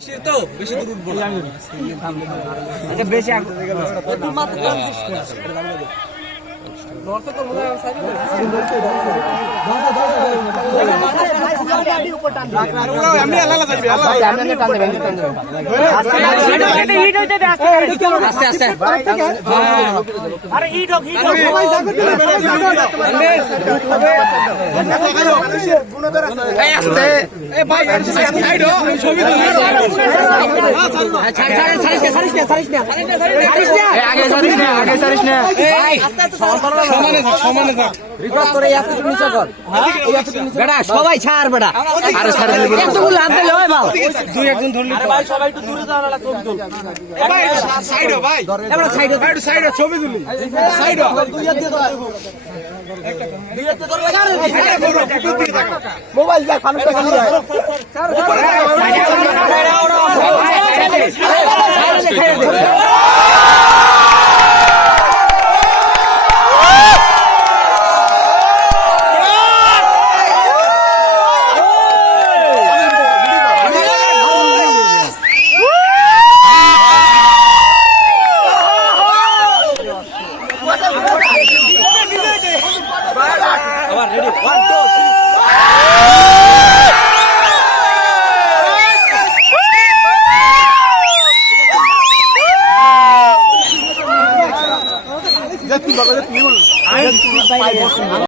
তো বেশি দূর উঠবো না। আচ্ছা বেশি আমি আলাদা যাইবে আস্তে আস্তে আরে ইট হোক ছবি সবাই ছাড় বেটা আরে ছাড় এতগুলো হাত দিলে হয় ভালো দুই একজন ধরলি ভাই সবাই একটু দূরে যাও না ছবি তুল ভাই সাইড ভাই এবার সাইড ভাই সাইড ছবি তুলি সাইড দুই হাত দিয়ে ধর দুই হাত দিয়ে ধর লাগা মোবাইল দেখ মোবাইল দেখ ফানুস খালি